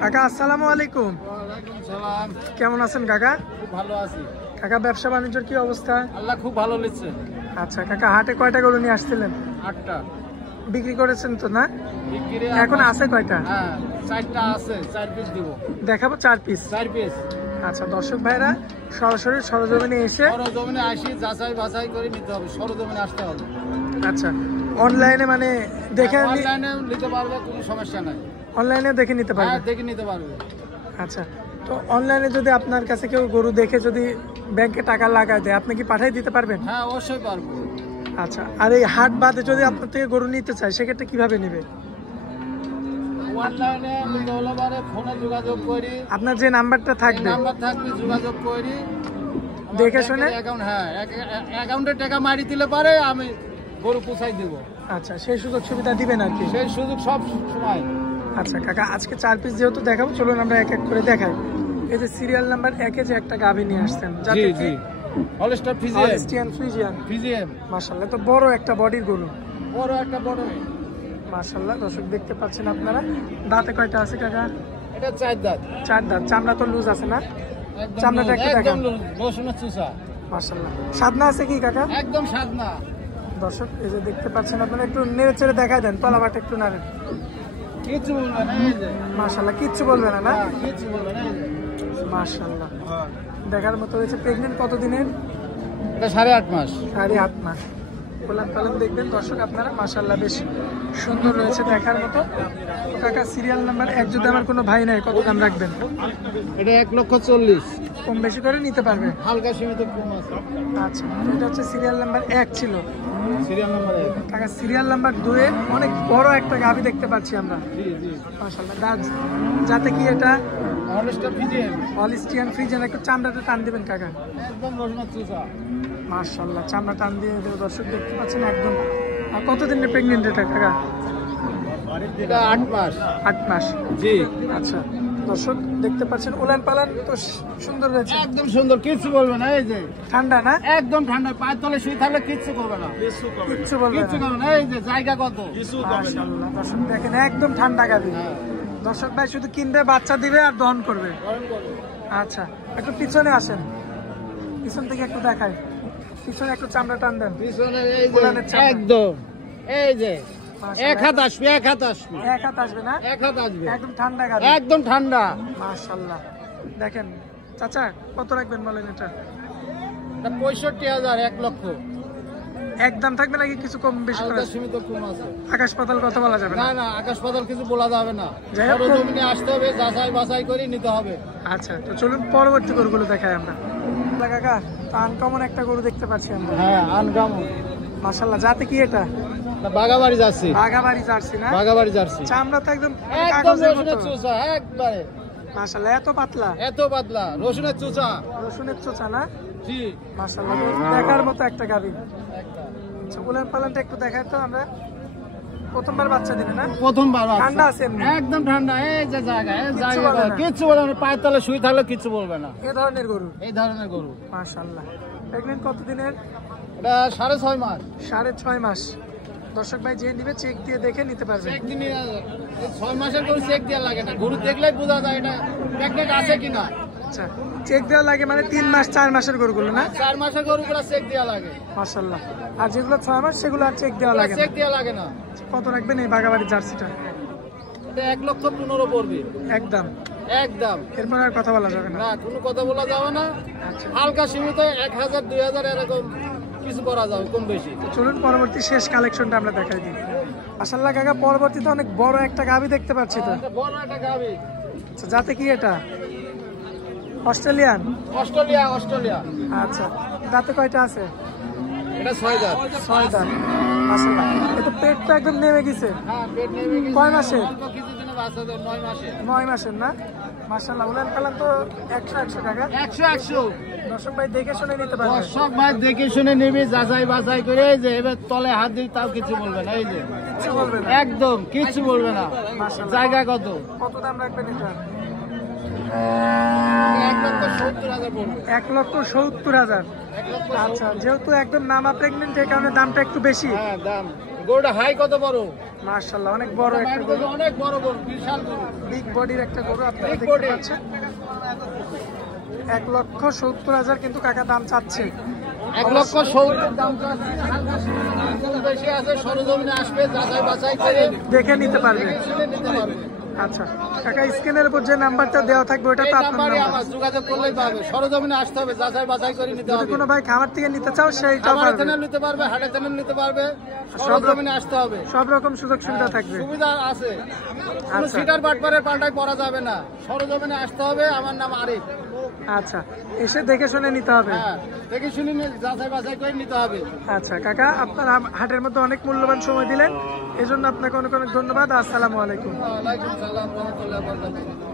কাকা আসসালামু আলাইকুম। ওয়ালাইকুম সালাম। কেমন আছেন কাকা? খুব ভালো আছি কাকা, ব্যবসা বাণিজ্যের কি অবস্থা? আল্লাহ খুব ভালো লিখছে। আচ্ছা কাকা, হাটে কয়টা গরু নিয়ে আসছিলেন? 8টা বিক্রি করেছেন তো না? বিক্রি এখন আছে কয়টা? হ্যাঁ 4টা আছে, 4 পিস দিব। দেখাবো 4 পিস। 4 পিস। আচ্ছা দর্শক ভাইরা, সরাসরি সরজমিনে এসে সরজমিনে আসি, যাচাই বাছাই করে নিতে হবে, সরজমিনে আসতে হবে। আচ্ছা অনলাইনে মানে দেখে অনলাইনে নিতে পারবে, কোনো সমস্যা নাই। অনলাইনে দেখে নিতে পারবে? হ্যাঁ দেখে নিতে পারবে। আচ্ছা, তো অনলাইনে যদি আপনার কাছে কেউ গরু দেখে যদি ব্যাংকে টাকা লাগায় দেয়, আপনি কি পাঠিয়ে দিতে পারবেন? হ্যাঁ অবশ্যই পারবো। আচ্ছা, আর এই হাট বাদে যদি আপনার থেকে গরু নিতে চায় সেক্ষেত্রে কিভাবে নেবে? অনলাইনে নিতে হলে পরে ফোনে যোগাযোগ করি, আপনার যে নাম্বারটা থাকবে নাম্বার থাকবে, যোগাযোগ করি দেখে শুনে। অ্যাকাউন্ট, হ্যাঁ অ্যাকাউন্টে টাকা মারি দিলে পারে আমি গরু পৌঁছাই দেব। আচ্ছা, সেই সুযোগ সুবিধা দিবেন আর কি? সেই সুযোগ সব সময়। আচ্ছা কাকা, আজকে 4 পিস যেহেতু দেখাবো, চলুন আমরা এক এক করে দেখাই। এই যে সিরিয়াল নাম্বার 1 যে একটা গাভী নিয়ে আসছেন, যাতে কি হলস্টার হলস্টিয়ান ফ্রিজিয়ান। ফিজিয়াম মাশাআল্লাহ, তো বড় একটা বডির গরু। বড় একটা বড় মাশাআল্লাহ, দর্শক দেখতে পাচ্ছেন আপনারা। দাঁতে কয়টা আছে কাকা? এটা 4 দাঁত। 4 দাঁত। চামড়া তো লুজ আছে না? একদম চামড়াটা একটু দেখান। রসুনের চুষা। মাশাআল্লাহ, সাদনা আছে কি কাকা? একদম সাদনা। দর্শক এই যে দেখতে পাচ্ছেন আপনারা, একটু নেড়ে চেড়ে দেখাই দেন, তলাবাটা একটু নাড়েন। কিছু বলবে না, এই যে মাশাআল্লাহ, কিচ্ছু বলবে না? না কিছু বলবে না, এই যে মাশাআল্লাহ, দেখার মতো হয়েছে। প্রেগনেন্ট কতদিনের? এটা 8.5 মাস। 8.5 মাস। গোলাম পালন দেখবেন দর্শক আপনারা, মাশাআল্লাহ বেশ সুন্দর রয়েছে দেখার মতো। তো কাকা, সিরিয়াল নাম্বার 1 যদি আমার কোনো ভাই নাই, কত দাম রাখবেন? এটা 1,40,000। কম বেশি করে নিতে পারবে? হালকা সীমিত কম আছে। আচ্ছা, এটা হচ্ছে সিরিয়াল নাম্বার 1 ছিল। Serial number 1। কাকা, সিরিয়াল নাম্বার 2 এ অনেক বড় একটা গাভী দেখতে পাচ্ছি আমরা। জি জি মাশাআল্লাহ, যাতে কি এটা হলস্টার ফিজিয়াম। Holstein Friesian. একটু চামড়াটা টান দিবেন কাকা। একদম রসুনের চুষা। মাশাআল্লাহ, চামড়া টান দিয়ে দর্শক দেখতে পাচ্ছেন একদম। আর কতদিনের প্রেগনেন্ট এটা কাকা? এটা 8 মাস। 8 মাস। জি। আচ্ছা দর্শক দেখতে পাচ্ছেন, উলান পালান তো সুন্দর রয়েছে। একদম সুন্দর, কিছু বলবে না। এই যে ঠান্ডা না? একদম ঠান্ডা, পায়ের তলে শুয়ে থাকলে কিচ্ছু করবে না। কিচ্ছু বলবে কিচ্ছু না। করবে না। এই যে জায়গা কত। মাশাআল্লাহ, দর্শক দেখেন একদম ঠান্ডা গাভী। দর্শক ভাই শুধু কিনবে, বাচ্চা দিবে আর দহন করবে। আচ্ছা, একটু পিছনে আসেন, পিছন থেকে একটু দেখাই। পিছনে একটু চামড়া টান দেন। পিছনে এই উলানের যে চামড়া। একদম এই যে মাশাআল্লাহ। এক হাত আসবে, এক হাত আসবে, এক হাত আসবে না? এক হাত আসবে। একদম ঠান্ডা গাভী। একদম ঠান্ডা। মাশাআল্লাহ, দেখেন চাচা কত রাখবেন বলেন এটা? এটা 65,000, 1 লক্ষ। একদম থাকবে নাকি কিছু কম বেশি করে? হালকা সীমিত কম আছে। আকাশ পাতাল কথা বলা যাবে না? না না, আকাশ পাতাল কিছু বলা যাবে না। যাই হোক, সরজমিনে আসতে হবে, যাচাই বাছাই করে নিতে হবে। আচ্ছা, তো চলুন পরবর্তী গরুগুলো দেখাই আমরা। কাকা, তো আনকমন একটা গরু দেখতে পাচ্ছি আমরা। হ্যাঁ আনকামন। মাশাআল্লাহ, যাতে কি এটা? বাগাবাড়ি যাচ্ছি। বাগাবাড়ি জার্সি না? বাগাবাড়ি যাচ্ছি। চামড়া তো একদম একদম কাগজের রসুনের মতো। চুষা, একবারে। মাশাআল্লাহ, এত পাতলা, এত পাতলা রসুনের চুষা। রসুনের চোচা না? জি। মাশাআল্লাহ, দেখার মতো একটা গাভী। আচ্ছা, উলান পালানটা একটু দেখাই তো আমরা। প্রথমবার বাচ্চা দিবে না? প্রথমবার বাচ্চা। ঠান্ডা আছে এমনি? একদম ঠান্ডা। এই যে জায়গা, এই কিচ্ছু জায়গা বলবে না? কিচ্ছু বলবে না, পায়ের তলে শুয়ে থাকলে কিচ্ছু বলবে না। এ ধরনের গরু? এই ধরনের গরু। মাশাআল্লাহ, প্রেগনেন্ট কতদিনের? এটা 6.5 মাস। 6.5 মাস। দর্শক ভাই যে নিবে চেক দিয়ে দেখে নিতে পারবে। চেক দিনে 6 মাসের গরু চেক দেওয়া লাগে না, গরু দেখলেই বোঝা যায় এটা প্রেগনেন্ট আছে কিনা। আচ্ছা, চেক দেওয়া লাগে মানে 3 মাস 4 মাসের গরুগুলো না? 4 মাসের গরুগুলো চেক দেওয়া লাগে। মাশাআল্লাহ, আর যেগুলো 6 মাস সেগুলো আর চেক দেওয়া লাগে না? চেক দেওয়া লাগে না। কত রাখবেন এই বাগাবাড়ি জার্সিটা? এটা 1,15,000 পড়বে। একদম? একদম। এরপর আর কথা বলা যাবে না? না, কোনো কথা বলা যাবে না। হালকা সীমিত 1,000 2,000 এরকম কিছু করা যাবে, কম বেশি। চলুন পরবর্তী শেষ কালেকশনটা আমরা দেখাই দিই। মাশাআল্লাহ কাকা, পরবর্তীতে অনেক বড় একটা গাভী দেখতে পাচ্ছি তো। এটা বড় একটা গাভী। আচ্ছা, যাতে কি এটা? অস্ট্রেলিয়ান? Australia, Australia. আচ্ছা, দাঁতে কয়টা আছে? এটা 6 দাঁত। 6 দাঁত। মাশাআল্লাহ, এটা পেটটা একদম নেমে গেছে। হ্যাঁ, পেট নেমে গেছে। কয় মাসে? অল্প কিছুদিনে বাচ্চা দেয়, 9 মাসে। 9 মাসের না? মাশাআল্লাহ, উলান পালান তো 100 টাকা। 100 দর্শক ভাই দেখে শুনে নিতে পারবে। দর্শক ভাই দেখে শুনে নিবি, যাচাই বাছাই করে। এই যে এবার তলে হাত দিই, তাও কিছু বলবে না। এই যে কিচ্ছু বলবে না? একদম কিচ্ছু বলবে না। মাশাআল্লাহ। জায়গা কত? কত দাম রাখবেন এটা? 1,70,000 পড়বে। 1,70,000। আচ্ছা, যেহেতু একদম নামা প্রেগনেন্ট, এই কারণে দামটা একটু বেশি। হ্যাঁ দাম। গরুটা হাই কত বড়? মাশাআল্লাহ, অনেক বড় একটা মায়ের গরু, গরু অনেক বড় গরু, বিশাল গরু। বিগ বডির একটা গরু আপনারা Big দেখতে body। পাচ্ছেন। 1,70,000 কিন্তু কাকা দাম চাচ্ছে। 1,70,000 দাম চাচ্ছি। হালকা সিমেন্ট বেশি আছে, সরজমিনে আসবে, যাচাই বাছাই করে দেখে নিতে পারবে। শুনে নিতে পারবে। আচ্ছা কাকা, স্ক্রিনের উপর যে নাম্বারটা দেওয়া থাকবে ওটা এই তো আপনার নাম্বারে নাম্বার। আমার যোগাযোগ করলেই পাবে, সরজমিনে আসতে হবে, যাচাই বাছাই করে নিতে যদি হবে। কোনো ভাই খামার থেকে নিতে চাও সেইটাও আমার পারবে। চ্যানেল নিতে পারবে, হাটে চ্যানেল নিতে পারবে, সরজমিনে আসতে হবে। সব রকম সুযোগ সুবিধা থাকবে। সুবিধা আছে, কোনো আচ্ছা। সিটার বাটপারের পাল্টায় পড়া যাবে না, সরজমিনে আসতে হবে। আমার নাম আরিফ। আচ্ছা, এসে দেখে শুনে নিতে হবে। হ্যাঁ, দেখে শুনে যাচাই বাছাই করে নিতে হবে। আচ্ছা কাকা, আপনার হাটের মধ্যে অনেক মূল্যবান সময় দিলেন, এজন্য আপনাকে অনেক অনেক ধন্যবাদ। আসসালামু আলাইকুম। ওয়ালাইকুম সালাম ওয়া রাহমাতুল্লাহি ওয়া বারাকাতুহু।